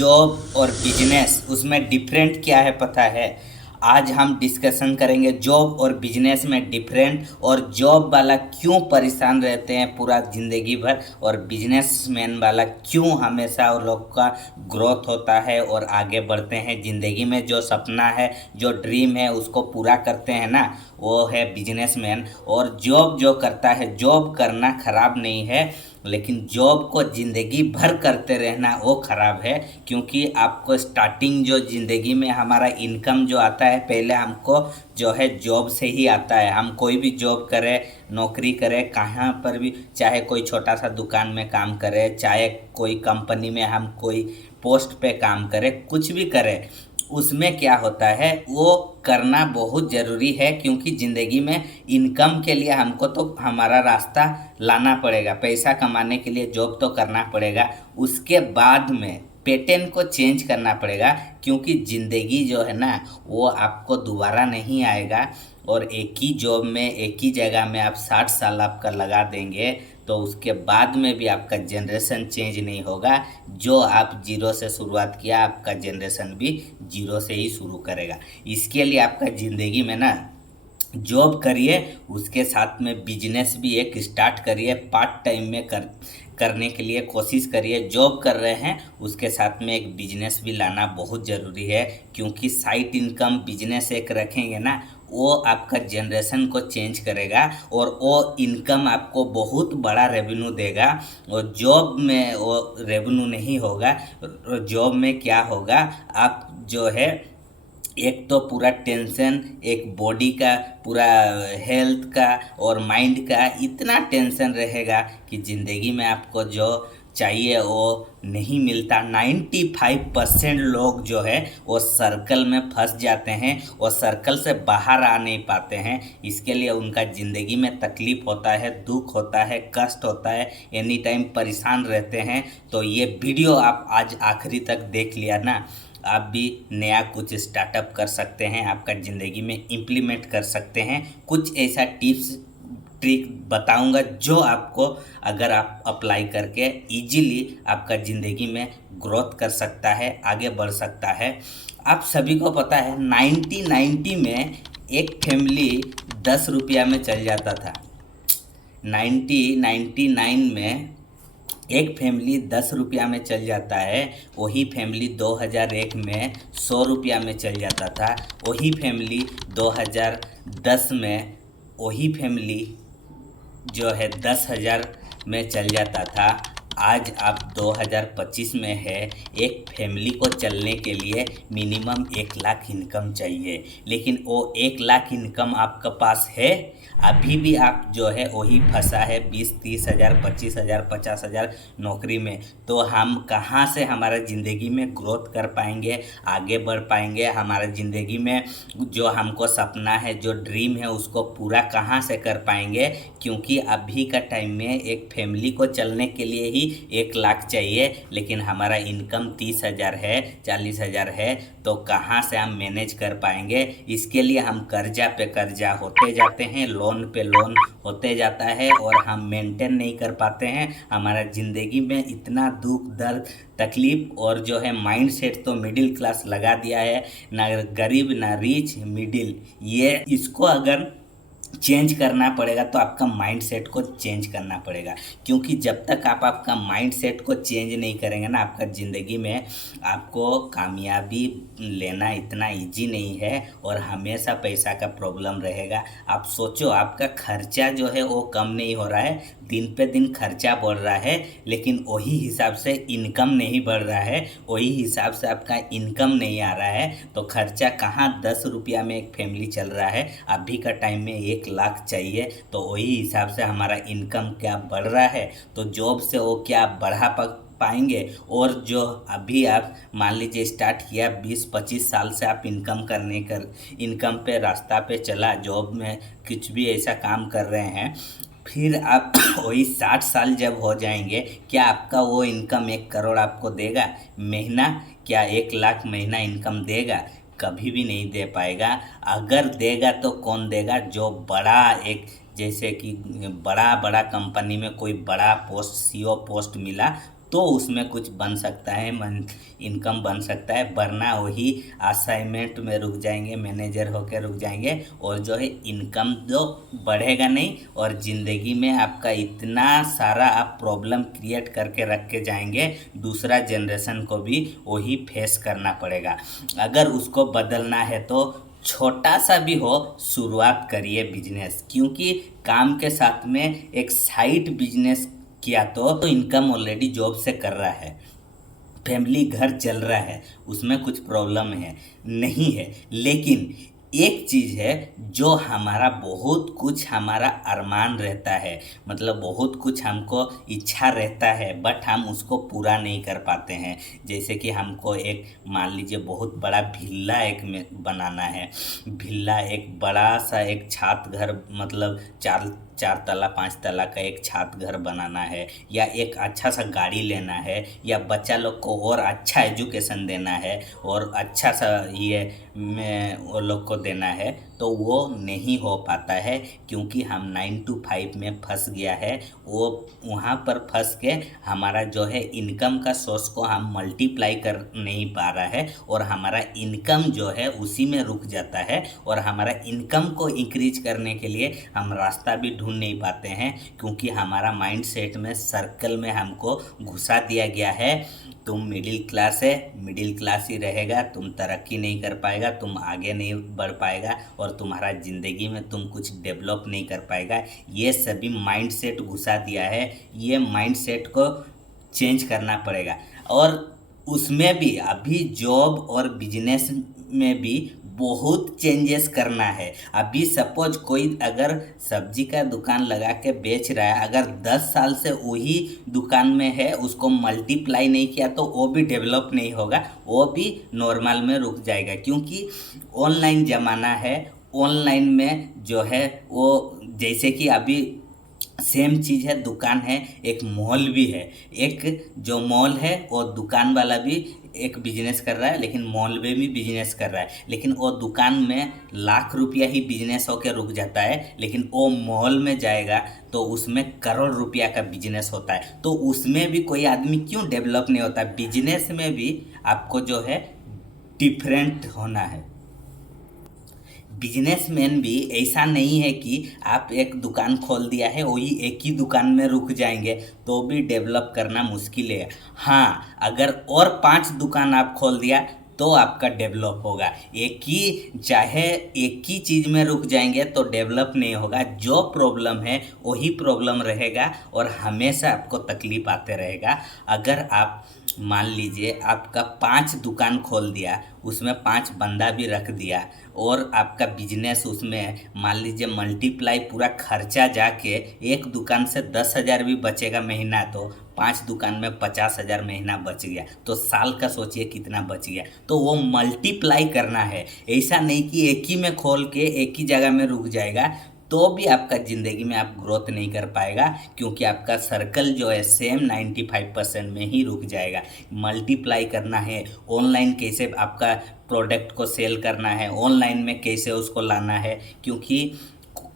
Job और business, उसमें different क्या है पता है। आज हम डिस्कशन करेंगे जॉब और बिजनेस में डिफरेंट, और जॉब वाला क्यों परेशान रहते हैं पूरा ज़िंदगी भर, और बिजनेसमैन वाला क्यों हमेशा उन लोग का ग्रोथ होता है और आगे बढ़ते हैं ज़िंदगी में। जो सपना है, जो ड्रीम है, उसको पूरा करते हैं ना, वो है बिजनेसमैन। और जॉब जो करता है, जॉब करना खराब नहीं है, लेकिन जॉब को ज़िंदगी भर करते रहना वो ख़राब है। क्योंकि आपको स्टार्टिंग जो ज़िंदगी में हमारा इनकम जो आता है, पहले हमको जो है जॉब से ही आता है। हम कोई भी जॉब करें, नौकरी करें, कहाँ पर भी, चाहे कोई छोटा सा दुकान में काम करें, चाहे कोई कंपनी में हम कोई पोस्ट पे काम करें, कुछ भी करें, उसमें क्या होता है वो करना बहुत ज़रूरी है। क्योंकि ज़िंदगी में इनकम के लिए हमको तो हमारा रास्ता लाना पड़ेगा, पैसा कमाने के लिए जॉब तो करना पड़ेगा। उसके बाद में पैटर्न को चेंज करना पड़ेगा, क्योंकि ज़िंदगी जो है ना वो आपको दोबारा नहीं आएगा। और एक ही जॉब में, एक ही जगह में आप 60 साल आपका लगा देंगे, तो उसके बाद में भी आपका जनरेशन चेंज नहीं होगा। जो आप जीरो से शुरुआत किया, आपका जनरेशन भी जीरो से ही शुरू करेगा। इसके लिए आपका ज़िंदगी में ना जॉब करिए, उसके साथ में बिजनेस भी एक स्टार्ट करिए, पार्ट टाइम में करने के लिए कोशिश करिए। जॉब कर रहे हैं, उसके साथ में एक बिजनेस भी लाना बहुत ज़रूरी है। क्योंकि साइड इनकम बिजनेस एक रखेंगे ना, वो आपका जनरेशन को चेंज करेगा, और वो इनकम आपको बहुत बड़ा रेवेन्यू देगा। और जॉब में वो रेवेन्यू नहीं होगा। जॉब में क्या होगा, आप जो है एक तो पूरा टेंशन, एक बॉडी का पूरा, हेल्थ का और माइंड का इतना टेंशन रहेगा कि ज़िंदगी में आपको जो चाहिए वो नहीं मिलता। 95% लोग जो है वो सर्कल में फंस जाते हैं, और सर्कल से बाहर आ नहीं पाते हैं। इसके लिए उनका ज़िंदगी में तकलीफ़ होता है, दुख होता है, कष्ट होता है, एनी टाइम परेशान रहते हैं। तो ये वीडियो आप आज आखिरी तक देख लिया ना, आप भी नया कुछ स्टार्टअप कर सकते हैं, आपका ज़िंदगी में इम्प्लीमेंट कर सकते हैं। कुछ ऐसा टिप्स ट्रिक बताऊंगा जो आपको, अगर आप अप्लाई करके इजीली आपका ज़िंदगी में ग्रोथ कर सकता है, आगे बढ़ सकता है। आप सभी को पता है 1990 में एक फैमिली 10 रुपया में चल जाता था। 1999 में एक फैमिली 10 रुपया में चल जाता है। वही फैमिली 2001 में 100 रुपया में चल जाता था। वही फैमिली 2010 में, वही फैमिली जो है 10,000 में चल जाता था। आज आप 2025 में है, एक फैमिली को चलने के लिए मिनिमम 1 लाख इनकम चाहिए। लेकिन वो 1 लाख इनकम आपके पास है? अभी भी आप जो है वही फंसा है 20-30 हज़ार, 25 हज़ार, 50 हज़ार नौकरी में। तो हम कहाँ से हमारा ज़िंदगी में ग्रोथ कर पाएंगे, आगे बढ़ पाएंगे? हमारा ज़िंदगी में जो हमको सपना है, जो ड्रीम है, उसको पूरा कहाँ से कर पाएंगे? क्योंकि अभी का टाइम में एक फैमिली को चलने के लिए ही 1 लाख चाहिए, लेकिन हमारा इनकम 30 हज़ार है, 40 हज़ार है, तो कहाँ से हम मैनेज कर पाएंगे? इसके लिए हम कर्जा पे कर्जा होते जाते हैं, लोन पे लोन होते जाता है, और हम मेंटेन नहीं कर पाते हैं। हमारा ज़िंदगी में इतना दुख दर्द तकलीफ़, और जो है माइंड सेट तो मिडिल क्लास लगा दिया है, ना गरीब ना रिच, मिडिल। ये इसको अगर चेंज करना पड़ेगा तो आपका माइंड सेट को चेंज करना पड़ेगा। क्योंकि जब तक आप आपका माइंड सेट को चेंज नहीं करेंगे ना, आपका ज़िंदगी में आपको कामयाबी लेना इतना इजी नहीं है, और हमेशा पैसा का प्रॉब्लम रहेगा। आप सोचो, आपका खर्चा जो है वो कम नहीं हो रहा है, दिन पे दिन खर्चा बढ़ रहा है, लेकिन वही हिसाब से इनकम नहीं बढ़ रहा है, वही हिसाब से आपका इनकम नहीं आ रहा है। तो खर्चा कहाँ, 10 रुपया में एक फैमिली चल रहा है, अभी का टाइम में 1 लाख चाहिए। तो वही हिसाब से हमारा इनकम क्या बढ़ रहा है, तो जॉब से वो क्या बढ़ा पाएंगे? और जो अभी आप मान लीजिए स्टार्ट किया, 20-25 साल से आप इनकम पे रास्ता पे चला, जॉब में कुछ भी ऐसा काम कर रहे हैं, फिर आप वही 60 साल जब हो जाएंगे, क्या आपका वो इनकम 1 करोड़ आपको देगा महीना? क्या 1 लाख महीना इनकम देगा? कभी भी नहीं दे पाएगा। अगर देगा तो कौन देगा? जो बड़ा एक, जैसे कि बड़ा बड़ा कंपनी में कोई बड़ा पोस्ट, सीईओ पोस्ट मिला, तो उसमें कुछ बन सकता है, इनकम बन सकता है, वरना वही असाइनमेंट में रुक जाएंगे, मैनेजर होकर रुक जाएंगे और जो है इनकम जो बढ़ेगा नहीं और ज़िंदगी में आपका इतना सारा आप प्रॉब्लम क्रिएट करके रख के जाएंगे, दूसरा जनरेशन को भी वही फेस करना पड़ेगा। अगर उसको बदलना है तो छोटा सा भी हो शुरुआत करिए बिजनेस, क्योंकि काम के साथ में एक साइड बिजनेस किया तो इनकम ऑलरेडी जॉब से कर रहा है, फैमिली घर चल रहा है, उसमें कुछ प्रॉब्लम है नहीं है। लेकिन एक चीज़ है जो हमारा बहुत कुछ हमारा अरमान रहता है, मतलब बहुत कुछ हमको इच्छा रहता है बट हम उसको पूरा नहीं कर पाते हैं। जैसे कि हमको एक मान लीजिए बहुत बड़ा विला एक में बनाना है, विला एक बड़ा सा एक छात घर, मतलब चार चार तला 5 तला का एक छात घर बनाना है, या एक अच्छा सा गाड़ी लेना है, या बच्चा लोग को और अच्छा एजुकेशन देना है और अच्छा सा ये में वो लोग को देना है, तो वो नहीं हो पाता है क्योंकि हम 9 to 5 में फंस गया है। वो वहाँ पर फंस के हमारा जो है इनकम का सोर्स को हम मल्टीप्लाई कर नहीं पा रहा है और हमारा इनकम जो है उसी में रुक जाता है। और हमारा इनकम को इंक्रीज करने के लिए हम रास्ता भी ढूंढ नहीं पाते हैं, क्योंकि हमारा माइंड सेट में सर्कल में हमको घुसा दिया गया है, तुम मिडिल क्लास है, मिडिल क्लास ही रहेगा, तुम तरक्की नहीं कर पाएगा, तुम आगे नहीं बढ़ पाएगा और तुम्हारा ज़िंदगी में तुम कुछ डेवलप नहीं कर पाएगा। ये सभी माइंड सेट घुसा दिया है, ये माइंड सेट को चेंज करना पड़ेगा। और उसमें भी अभी जॉब और बिजनेस में भी बहुत चेंजेस करना है। अभी सपोज कोई अगर सब्जी का दुकान लगा के बेच रहा है, अगर 10 साल से वही दुकान में है, उसको मल्टीप्लाई नहीं किया तो वो भी डेवलप नहीं होगा, वो भी नॉर्मल में रुक जाएगा। क्योंकि ऑनलाइन ज़माना है, ऑनलाइन में जो है वो जैसे कि अभी सेम चीज़ है, दुकान है, एक मॉल भी है, एक जो मॉल है वो दुकान वाला भी एक बिजनेस कर रहा है, लेकिन मॉल में भी बिजनेस कर रहा है, लेकिन वो दुकान में लाख रुपया ही बिजनेस होकर रुक जाता है, लेकिन वो मॉल में जाएगा तो उसमें करोड़ रुपया का बिजनेस होता है। तो उसमें भी कोई आदमी क्यों डेवलप नहीं होता? बिजनेस में भी आपको जो है डिफरेंट होना है। बिजनेसमैन भी ऐसा नहीं है कि आप एक दुकान खोल दिया है वही एक ही दुकान में रुक जाएंगे, तो भी डेवलप करना मुश्किल है। हाँ, अगर और 5 दुकान आप खोल दिया तो आपका डेवलप होगा। चाहे एक ही चीज़ में रुक जाएंगे तो डेवलप नहीं होगा। जो प्रॉब्लम है वही प्रॉब्लम रहेगा और हमेशा आपको तकलीफ आते रहेगा। अगर आप मान लीजिए आपका 5 दुकान खोल दिया, उसमें 5 बंदा भी रख दिया और आपका बिजनेस उसमें मान लीजिए मल्टीप्लाई पूरा खर्चा जाके एक दुकान से 10,000 भी बचेगा महीना, तो 5 दुकान में 50,000 महीना बच गया, तो साल का सोचिए कितना बच गया। तो वो मल्टीप्लाई करना है, ऐसा नहीं कि एक ही में खोल के एक ही जगह में रुक जाएगा तो भी आपका ज़िंदगी में आप ग्रोथ नहीं कर पाएगा, क्योंकि आपका सर्कल जो है सेम 95% में ही रुक जाएगा। मल्टीप्लाई करना है, ऑनलाइन कैसे आपका प्रोडक्ट को सेल करना है, ऑनलाइन में कैसे उसको लाना है, क्योंकि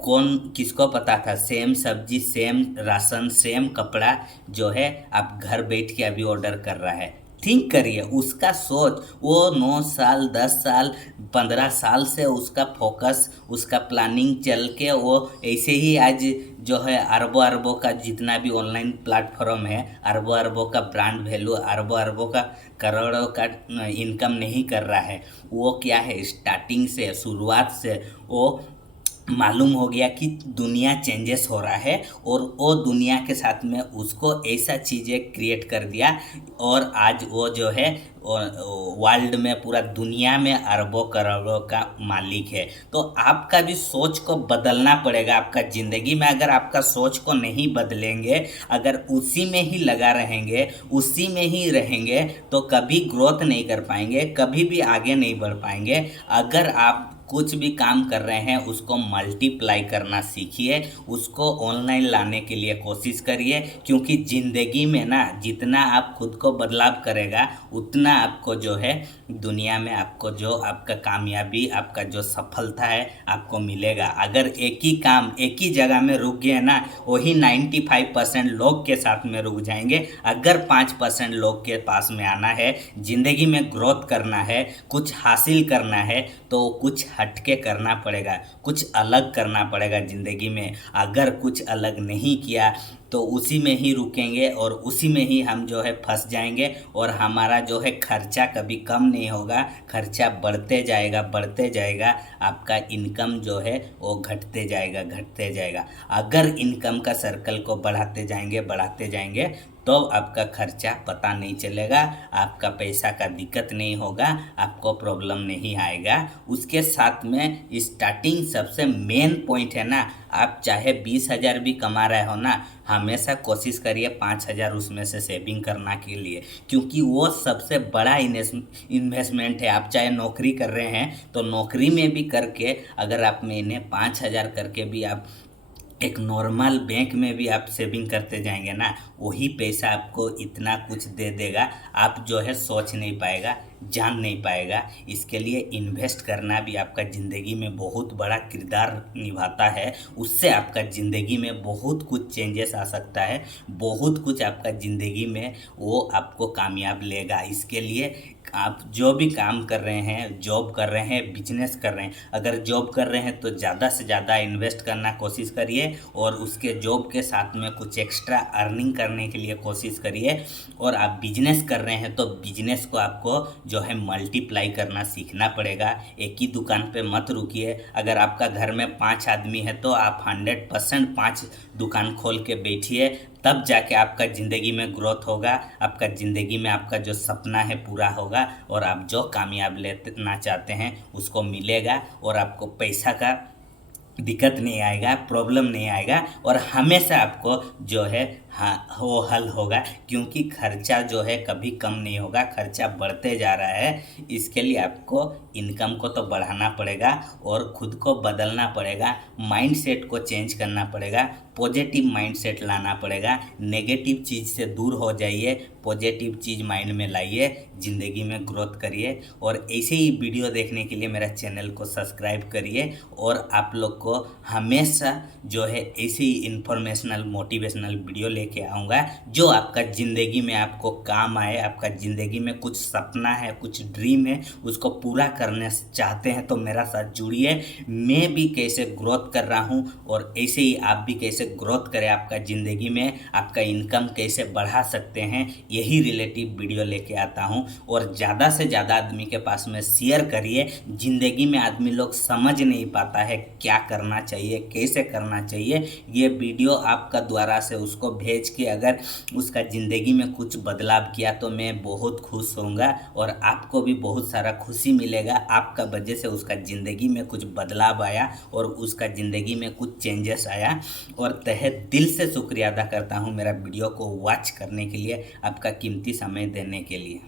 कौन किसको पता था सेम सब्जी, सेम राशन, सेम कपड़ा जो है आप घर बैठ के अभी ऑर्डर कर रहा है। थिंक करिए, उसका सोच, वो 9 साल 10 साल 15 साल से उसका फोकस, उसका प्लानिंग चल के वो ऐसे ही आज जो है अरबों अरबों का जितना भी ऑनलाइन प्लेटफॉर्म है, अरबों अरबों का ब्रांड वैल्यू, अरबों अरबों का करोड़ों का इनकम नहीं कर रहा है। वो क्या है, स्टार्टिंग से, शुरुआत से वो मालूम हो गया कि दुनिया चेंजेस हो रहा है और वो दुनिया के साथ में उसको ऐसा चीज़ें क्रिएट कर दिया और आज वो जो है वर्ल्ड में, पूरा दुनिया में अरबों करोड़ों का मालिक है। तो आपका भी सोच को बदलना पड़ेगा। आपका ज़िंदगी में अगर आपका सोच को नहीं बदलेंगे, अगर उसी में ही लगा रहेंगे, उसी में ही रहेंगे, तो कभी ग्रोथ नहीं कर पाएंगे, कभी भी आगे नहीं बढ़ पाएंगे। अगर आप कुछ भी काम कर रहे हैं उसको मल्टीप्लाई करना सीखिए, उसको ऑनलाइन लाने के लिए कोशिश करिए। क्योंकि ज़िंदगी में ना जितना आप खुद को बदलाव करेगा उतना आपको जो है दुनिया में आपको जो आपका कामयाबी, आपका जो सफलता है आपको मिलेगा। अगर एक ही काम एक ही जगह में रुक गए ना, वही 95% लोग के साथ में रुक जाएंगे। अगर 5% लोग के पास में आना है, ज़िंदगी में ग्रोथ करना है, कुछ हासिल करना है, तो कुछ हटके करना पड़ेगा, कुछ अलग करना पड़ेगा ज़िंदगी में। अगर कुछ अलग नहीं किया तो उसी में ही रुकेंगे और उसी में ही हम जो है फंस जाएंगे और हमारा जो है खर्चा कभी कम नहीं होगा, खर्चा बढ़ते जाएगा बढ़ते जाएगा, आपका इनकम जो है वो घटते जाएगा घटते जाएगा। अगर इनकम का सर्कल को बढ़ाते जाएंगे तो आपका खर्चा पता नहीं चलेगा, आपका पैसा का दिक्कत नहीं होगा, आपको प्रॉब्लम नहीं आएगा। उसके साथ में स्टार्टिंग सबसे मेन पॉइंट है ना, आप चाहे 20,000 भी कमा रहे हो ना, हमेशा कोशिश करिए 5,000 उसमें से सेविंग करना के लिए। क्योंकि वो सबसे बड़ा इन्वेस्टमेंट है। आप चाहे नौकरी कर रहे हैं तो नौकरी में भी करके अगर आप महीने 5,000 करके भी आप एक नॉर्मल बैंक में भी आप सेविंग करते जाएंगे ना, वही पैसा आपको इतना कुछ दे देगा, आप जो है सोच नहीं पाएगा, जान नहीं पाएगा। इसके लिए इन्वेस्ट करना भी आपका ज़िंदगी में बहुत बड़ा किरदार निभाता है। उससे आपका ज़िंदगी में बहुत कुछ चेंजेस आ सकता है, बहुत कुछ आपका ज़िंदगी में वो आपको कामयाब लेगा। इसके लिए आप जो भी काम कर रहे हैं, जॉब कर रहे हैं, बिजनेस कर रहे हैं, अगर जॉब कर रहे हैं तो ज़्यादा से ज़्यादा इन्वेस्ट करना कोशिश करिए और उसके जॉब के साथ में कुछ एक्स्ट्रा अर्निंग करने के लिए कोशिश करिए। और आप बिजनेस कर रहे हैं तो बिजनेस को आपको जो है मल्टीप्लाई करना सीखना पड़ेगा। एक ही दुकान पे मत रुकिए। अगर आपका घर में 5 आदमी है तो आप 100% 5 दुकान खोल के बैठिए, तब जाके आपका ज़िंदगी में ग्रोथ होगा, आपका ज़िंदगी में आपका जो सपना है पूरा होगा और आप जो कामयाब लेना चाहते हैं उसको मिलेगा और आपको पैसा का दिक्कत नहीं आएगा, प्रॉब्लम नहीं आएगा और हमेशा आपको जो है हाँ वो हल होगा। क्योंकि खर्चा जो है कभी कम नहीं होगा, खर्चा बढ़ते जा रहा है। इसके लिए आपको इनकम को तो बढ़ाना पड़ेगा और खुद को बदलना पड़ेगा, माइंडसेट को चेंज करना पड़ेगा, पॉजिटिव माइंडसेट लाना पड़ेगा। नेगेटिव चीज़ से दूर हो जाइए, पॉजिटिव चीज़ माइंड में लाइए, ज़िंदगी में ग्रोथ करिए। और ऐसे ही वीडियो देखने के लिए मेरा चैनल को सब्सक्राइब करिए और आप लोग को हमेशा जो है ऐसे ही इन्फॉर्मेशनल मोटिवेशनल वीडियो लेके आऊँगा जो आपका ज़िंदगी में आपको काम आए। आपका ज़िंदगी में कुछ सपना है, कुछ ड्रीम है, उसको पूरा करने चाहते हैं तो मेरा साथ जुड़िए। मैं भी कैसे ग्रोथ कर रहा हूँ और ऐसे ही आप भी कैसे ग्रोथ करें आपका ज़िंदगी में, आपका इनकम कैसे बढ़ा सकते हैं, यही रिलेटिव वीडियो लेके आता हूँ। और ज़्यादा से ज़्यादा आदमी के पास में शेयर करिए। ज़िंदगी में आदमी लोग समझ नहीं पाता है क्या करना चाहिए, कैसे करना चाहिए। ये वीडियो आपका द्वारा से उसको भेज के अगर उसका ज़िंदगी में कुछ बदलाव किया तो मैं बहुत खुश होऊंगा और आपको भी बहुत सारा खुशी मिलेगा। आपका वजह से उसका ज़िंदगी में कुछ बदलाव आया और उसका ज़िंदगी में कुछ चेंजेस आया। और तहे दिल से शुक्रिया अदा करता हूँ मेरा वीडियो को वॉच करने के लिए, आपका कीमती समय देने के लिए।